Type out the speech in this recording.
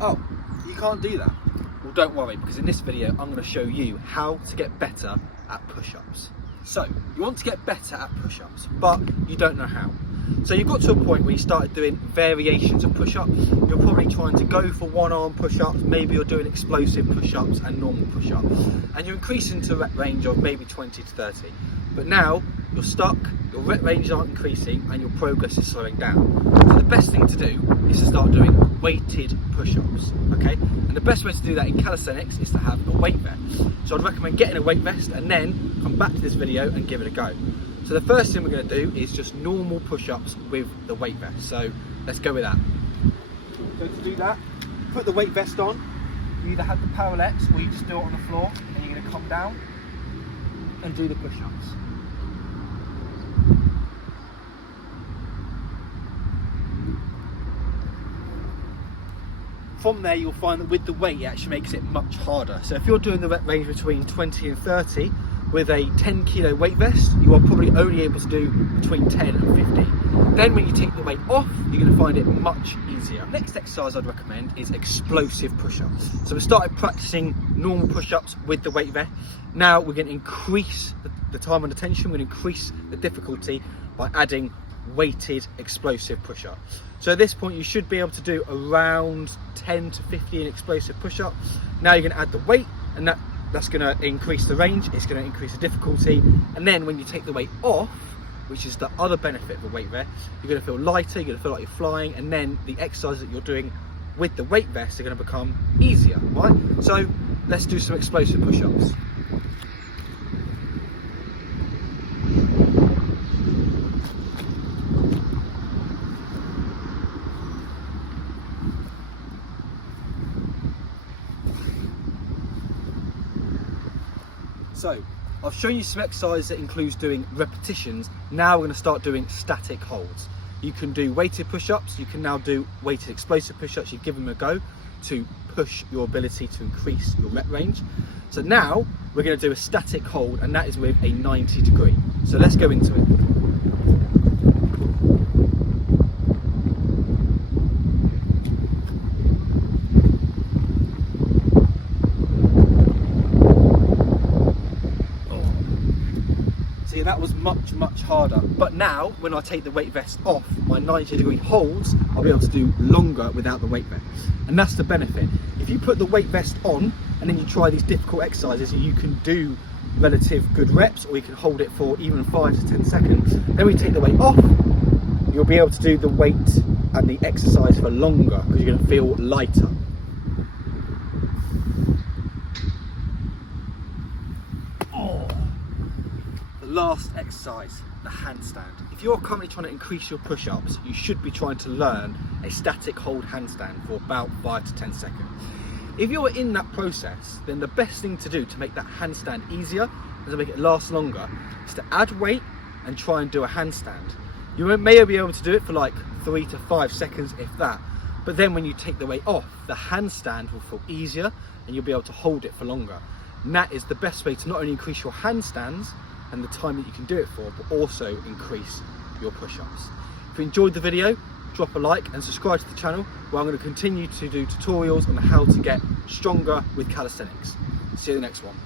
Oh, you can't do that? Well, don't worry, because in this video I'm going to show you how to get better at push-ups. So, you want to get better at push-ups, but you don't know how. So you've got to a point where you started doing variations of push-ups. You're probably trying to go for one-arm push-ups, maybe you're doing explosive push-ups and normal push-ups, and you're increasing to a rep range of maybe 20 to 30. But now, you're stuck, your rep ranges aren't increasing, and your progress is slowing down. So the best thing to do is to start doing weighted push-ups, okay? And the best way to do that in calisthenics is to have a weight vest. So I'd recommend getting a weight vest and then come back to this video and give it a go. So the first thing we're going to do is just normal push-ups with the weight vest. So let's go with that. So to do that, put the weight vest on. You either have the Parallex or you just do it on the floor, and you're going to come down and do the push-ups. From there, you'll find that with the weight, it actually makes it much harder. So if you're doing the rep range between 20 and 30 with a 10 kilo weight vest, you are probably only able to do between 10 and 50. Then when you take the weight off, you're going to find it much easier. Next exercise I'd recommend is explosive push-ups. So we started practicing normal push-ups with the weight vest. Now we're going to increase the time and attention, we're going to increase the difficulty by adding weighted explosive push-ups. So at this point you should be able to do around 10 to 15 explosive push-ups. Now you're going to add the weight, and that's going to increase the range, it's going to increase the difficulty, and then when you take the weight off, which is the other benefit of the weight vest, you're going to feel lighter, you're going to feel like you're flying, and then the exercises that you're doing with the weight vest are going to become easier, right? So let's do some explosive push-ups. So, I've shown you some exercises that includes doing repetitions. Now we're going to start doing static holds. You can do weighted push-ups, you can now do weighted explosive push-ups. You give them a go to push your ability to increase your rep range. So now we're going to do a static hold, and that is with a 90 degree. So let's go into it. That was much harder, but now when I take the weight vest off, my 90 degree holds, I'll be able to do longer without the weight vest, and that's the benefit. If you put the weight vest on and then you try these difficult exercises, you can do relative good reps, or you can hold it for even 5 to 10 seconds. Then we take the weight off, you'll be able to do the weight and the exercise for longer because you're going to feel lighter. Last exercise, the handstand. If you're currently trying to increase your push-ups, you should be trying to learn a static hold handstand for about 5 to 10 seconds. If you're in that process, then the best thing to do to make that handstand easier and to make it last longer is to add weight and try and do a handstand. You may be able to do it for like 3 to 5 seconds, if that, but then when you take the weight off, the handstand will feel easier and you'll be able to hold it for longer. And that is the best way to not only increase your handstands and the time that you can do it for, but also increase your push-ups. If you enjoyed the video, drop a like and subscribe to the channel, where I'm going to continue to do tutorials on how to get stronger with calisthenics. See you in the next one.